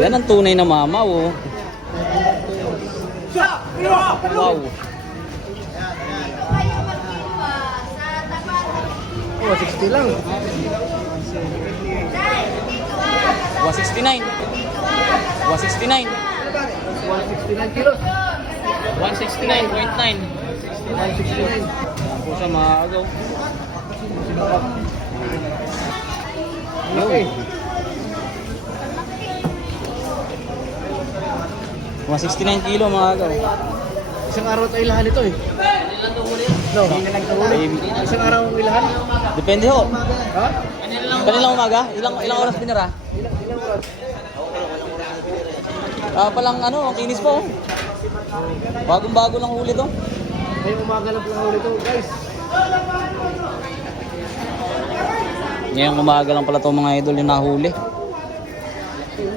Yan ang tunay na mamaw. Oh. Wow. Oh, 60 lang. 169. 169. 169 kilos. 169.9. 169. Yan po siya mga agaw. Okay. 169 kilo mga agaw. Isang araw tayo ilahan ito eh. No, hindi na nagtahuli. Isang araw ang ilahan. Depende ho. Ha? Kanilang umaga? Ilang oras pinira? Ilang oras? Palang ano, ang kinis po. Bagong-bago lang huli to. Ngayong umaga lang po huli ito, guys. Ngayong umaga lang pala to mga idol yung nahuli.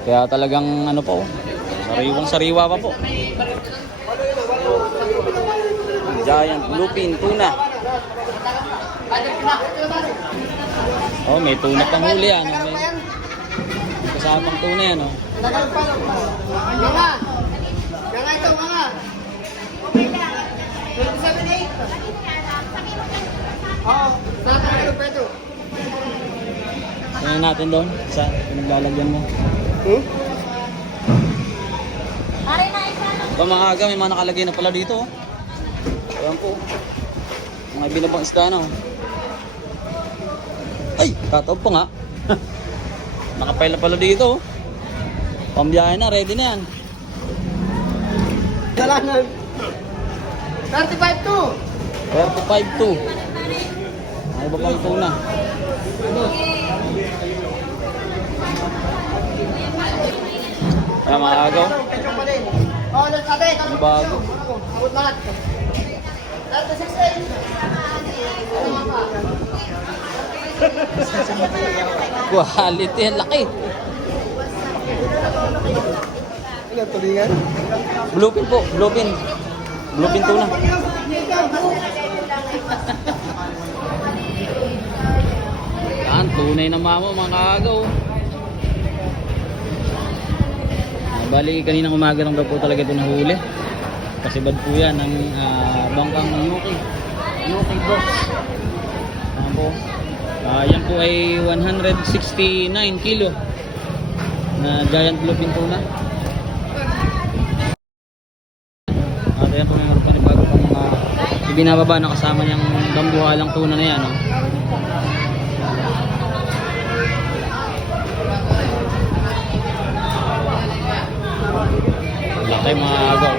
Kaya talagang ano po, sariwang-sariwa pa po. Giant bluefin tuna. Oh, may tuna pang huli yan. May kasamang tuna yan, oh. Mga! Mga ito, mga! 27.8. Oo, saan ka ito, Pedro? Tingnan natin doon sa pinaglalagyan mo. Ito mga aga, may mga nakalagay na pala dito, oh. Ayan po. Mga binabang isda na, oh. Ay! Kataob pa nga. Nakapail na pala dito, oh. Pambiyahe na, ready na yan. Dalangan. 35.2. 35.2. Ay ba pang tuna? Ayan mga agaw. Oo, sabi. Ang bago. Abot lahat. 36. Quality, ang laki. Ano, tulingan? Bluefin po, bluefin. Bluefin tuna. Yan, tunay na mamo mga agaw. Bali, kaninang umaga lang daw po talaga ito nahuli. Kasi bad po yan ng bangkang Yuki. Yuki box. Yan po. Yan po ay 169 kilo na giant bluefin tuna. At yan po may meron pa bago pang mga ibinababa na kasama niyang dambuhalang tuna na yan. Oh. Laki mga agaw.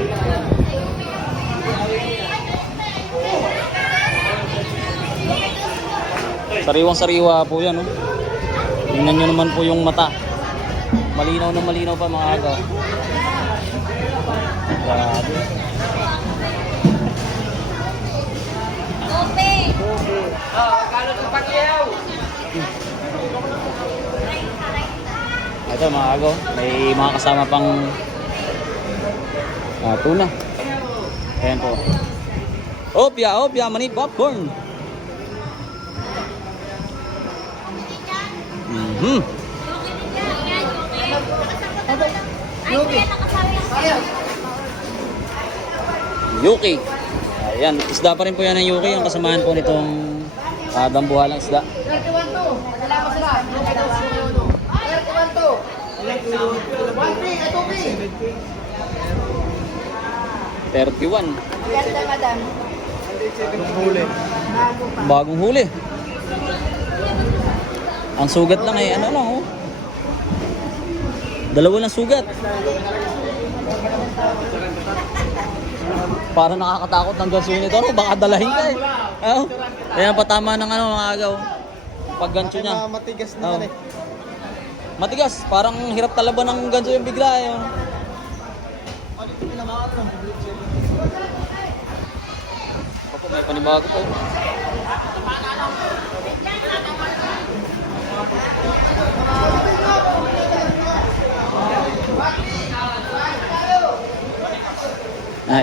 Sariwang-sariwa po yan, oh. Tingnan nyo naman po yung mata. Malinaw na malinaw pa mga agaw. Grabe. Ito mga agaw, may mga kasama pang tuna. Ayan po. Opya, mani popcorn. Yuki. Ayan, isda pa rin po yan ng Yuki. Ang kasamahan po nitong dambuhalang isda. 31.2. Salamat sila. 31.2. 31. Ganda, madam. Bagong huli. Ang sugat lang ay ano lang, oh. Dalawa lang sugat. Para nakakatakot ng ganso nito, no? Baka dalahin ka eh. Oh. Ayan patama ng ano mga agaw. Pag ganso niya. Matigas Oh. Matigas, parang hirap talaban ng ganso yung bigla eh. Oh. Ako may panibago po.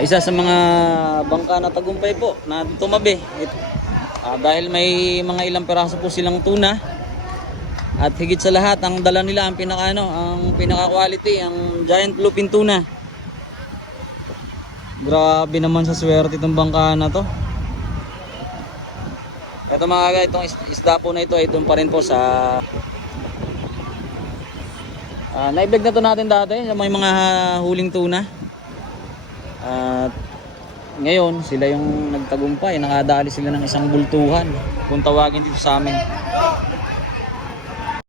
Isa sa mga bangka na tagumpay po na tumabi. Dahil may mga ilang peraso po silang tuna. At higit sa lahat, ang dala nila ang pinaka quality, ang giant bluefin tuna. Grabe naman sa swerte itong bangka na to. Ito mga guys, itong isda po na ito ay doon pa rin po sa na-vlog na to natin dati, may mga huling tuna. At ngayon, sila yung nagtagumpay, nakadali sila ng isang bultuhan kung tawagin dito sa amin.